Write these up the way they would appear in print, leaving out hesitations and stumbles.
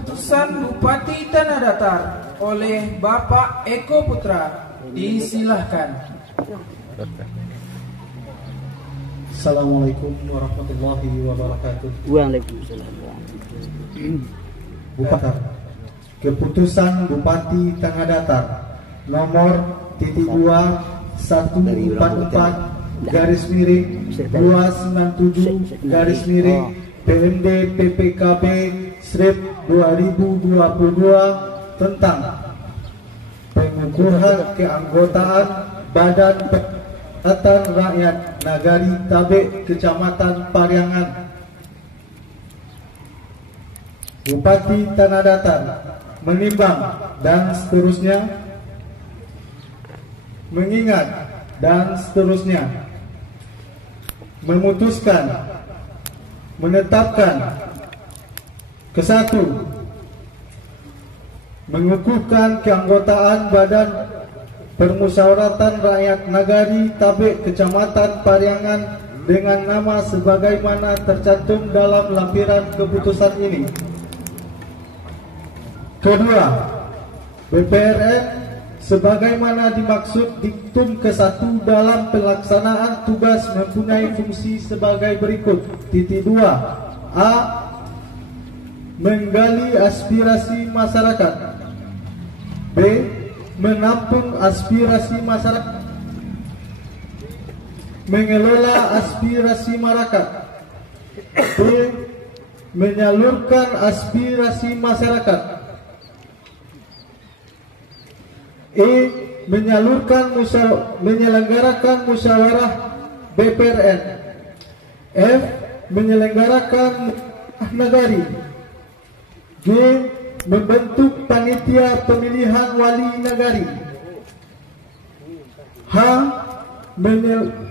keputusan Bupati Tanah Datar oleh Bapak Eko Putra. Disilahkan. Assalamualaikum warahmatullahi wabarakatuh. Waalaikumsalam. Bupati, keputusan Bupati Tanah Datar nomor /147/297 PMD PPKB Strip 2022 tentang pengukuhan keanggotaan Badan Perserikatan Rakyat Nagari Tabek Kecamatan Pariangan. Bupati Tanah Datar menimbang dan seterusnya, mengingat dan seterusnya, memutuskan, menetapkan kesatu, mengukuhkan keanggotaan Badan Permusyawaratan Rakyat Nagari Tabek Kecamatan Pariangan dengan nama sebagaimana tercantum dalam lampiran keputusan ini. Kedua, BPRN sebagaimana dimaksud diktum ke-1 dalam pelaksanaan tugas mempunyai fungsi sebagai berikut. 2. A. Menggali aspirasi masyarakat. B. Menampung aspirasi masyarakat. Mengelola aspirasi masyarakat. B. Menyalurkan aspirasi masyarakat. E. Menyelenggarakan musyawarah BPRN. F. Menyelenggarakan nagari. G. Membentuk panitia pemilihan wali nagari. H.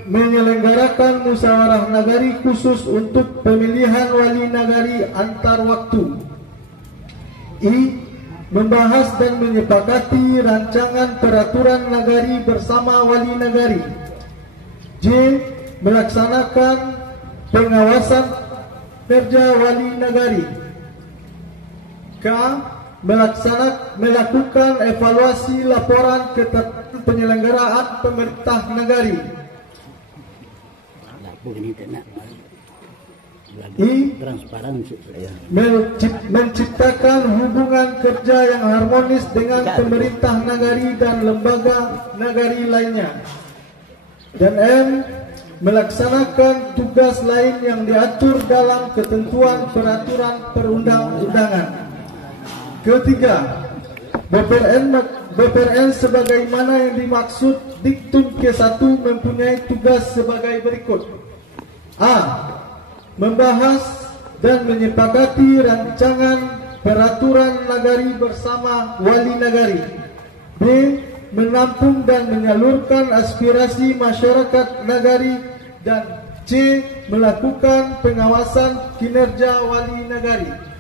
Menyelenggarakan musyawarah nagari khusus untuk pemilihan wali nagari antar waktu. I. Membahas dan menyepakati rancangan peraturan nagari bersama wali nagari. J. Melaksanakan pengawasan kerja wali nagari. K. Melakukan evaluasi laporan ketertiban penyelenggaraan pemerintah nagari. I. Menciptakan hubungan kerja yang harmonis dengan pemerintah nagari dan lembaga nagari lainnya. Dan M. Melaksanakan tugas lain yang diatur dalam ketentuan peraturan perundang-undangan. Ketiga, BPRN sebagaimana yang dimaksud diktum ke-1 mempunyai tugas sebagai berikut. A. Membahas dan menyepakati rancangan peraturan nagari bersama wali nagari. B. Menampung dan menyalurkan aspirasi masyarakat nagari. Dan C. Melakukan pengawasan kinerja wali nagari.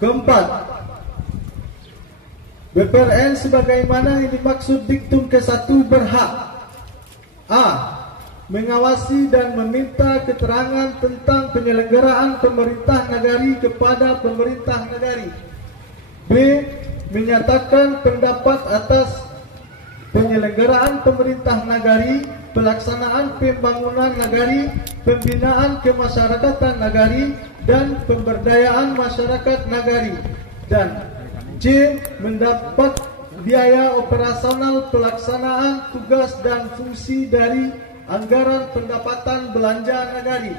Keempat, BPRN sebagaimana yang dimaksud diktum ke-1 berhak: A. Mengawasi dan meminta keterangan tentang penyelenggaraan pemerintah nagari kepada pemerintah nagari. B. Menyatakan pendapat atas penyelenggaraan pemerintah nagari, pelaksanaan pembangunan nagari, pembinaan kemasyarakatan nagari, dan pemberdayaan masyarakat nagari. Dan C. Mendapat biaya operasional pelaksanaan tugas dan fungsi dari anggaran pendapatan belanja nagari.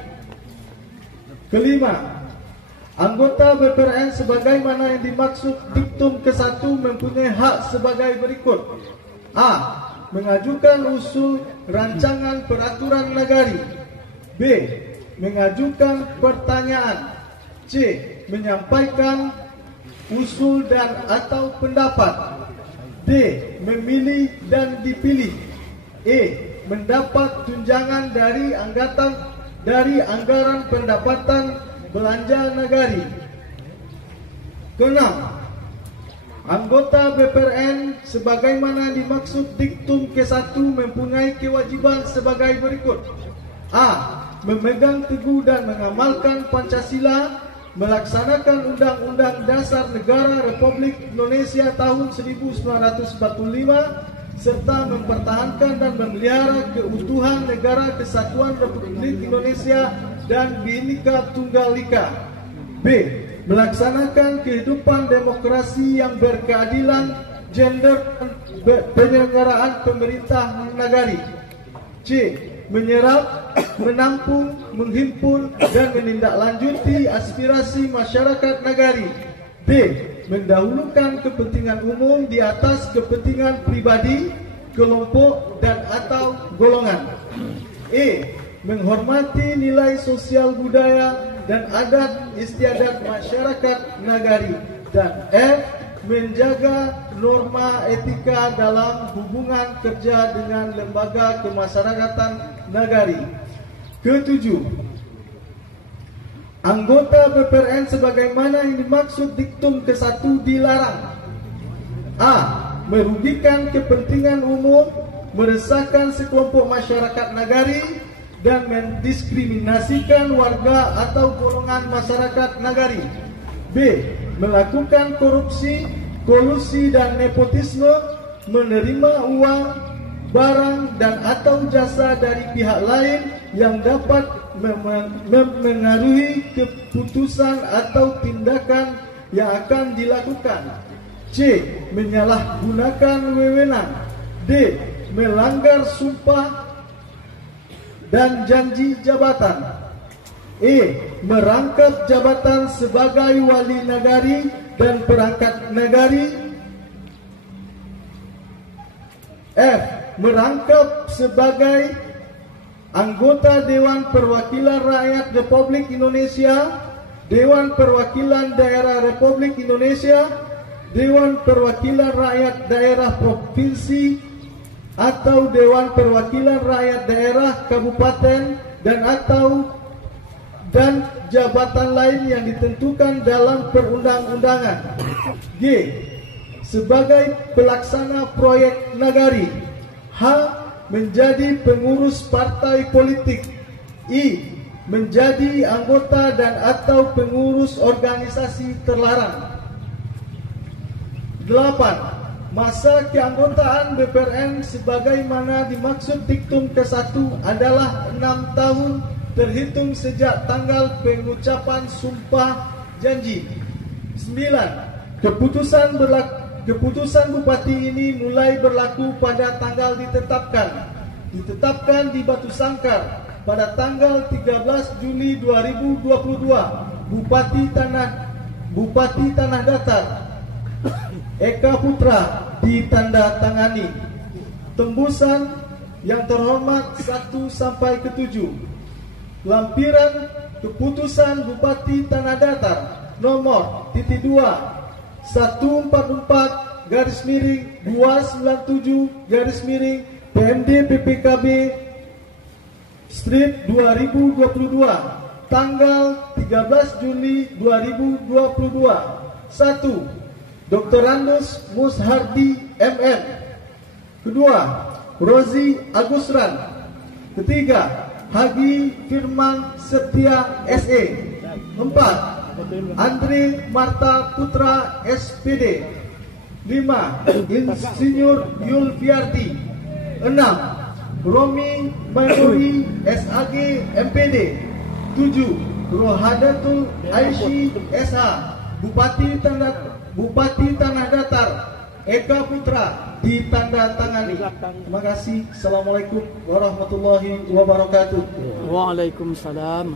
Kelima, anggota BPRN sebagaimana yang dimaksud diktum ke-1 mempunyai hak sebagai berikut. A. Mengajukan usul rancangan peraturan nagari. B. Mengajukan pertanyaan. C. Menyampaikan usul dan atau pendapat. D. Memilih dan dipilih. E. Mendapat tunjangan dari anggaran pendapatan belanja nagari. Keenam, anggota BPRN sebagaimana dimaksud diktum ke-1 mempunyai kewajiban sebagai berikut. A. Memegang teguh dan mengamalkan Pancasila melaksanakan Undang-Undang Dasar Negara Republik Indonesia tahun 1945 serta mempertahankan dan memelihara keutuhan Negara Kesatuan Republik Indonesia dan Bhinneka Tunggal Ika. B. Melaksanakan kehidupan demokrasi yang berkeadilan, gender, penyelenggaraan pemerintah nagari. C. Menyerap, menampung, menghimpun, dan menindaklanjuti aspirasi masyarakat nagari. D. Mendahulukan kepentingan umum di atas kepentingan pribadi, kelompok, dan atau golongan. E. Menghormati nilai sosial budaya dan adat istiadat masyarakat nagari. Dan F. Menjaga norma etika dalam hubungan kerja dengan lembaga kemasyarakatan nagari. Ketujuh, anggota BPRN sebagaimana yang dimaksud diktum ke-1 dilarang: A. Merugikan kepentingan umum, meresahkan sekelompok masyarakat nagari, dan mendiskriminasikan warga atau golongan masyarakat nagari. B. Melakukan korupsi, kolusi, dan nepotisme, menerima uang, barang, dan atau jasa dari pihak lain yang dapat memengaruhi keputusan atau tindakan yang akan dilakukan. C. Menyalahgunakan wewenang. D. Melanggar sumpah dan janji jabatan. E. Merangkap jabatan sebagai wali nagari dan perangkat nagari. F. Merangkap sebagai anggota Dewan Perwakilan Rakyat Republik Indonesia, Dewan Perwakilan Daerah Republik Indonesia, Dewan Perwakilan Rakyat Daerah Provinsi, atau Dewan Perwakilan Rakyat Daerah Kabupaten dan jabatan lain yang ditentukan dalam perundang-undangan. G. Sebagai pelaksana proyek nagari. H. Menjadi pengurus partai politik. I. Menjadi anggota dan atau pengurus organisasi terlarang. 8. Masa keanggotaan BPRN sebagaimana dimaksud diktum ke-1 adalah 6 tahun terhitung sejak tanggal pengucapan sumpah janji. 9. Keputusan Bupati ini mulai berlaku pada tanggal ditetapkan di Batu Sangkar pada tanggal 13 Juli 2022. Bupati Tanah Datar Eka Putra ditandatangani. Tembusan yang terhormat 1 sampai ke 7. Lampiran keputusan Bupati Tanah Datar nomor -2 144 297 PMD PPKB Street 2022 tanggal 13 Juli 2022. 1. Dr. Andus Mushardi MM. Kedua, Rozi Agusran. Ketiga, Hagi Firman Setia SE. 4. Andre Marta Putra SPD. 5. Insinyur Yulfiarti. 6. Romi Manuri SAG MPD. 7. Rohadatul Aishi SH Bupati Tanah Datar Eka Putra ditandatangani. Terima kasih. Assalamualaikum warahmatullahi wabarakatuh. Waalaikumsalam.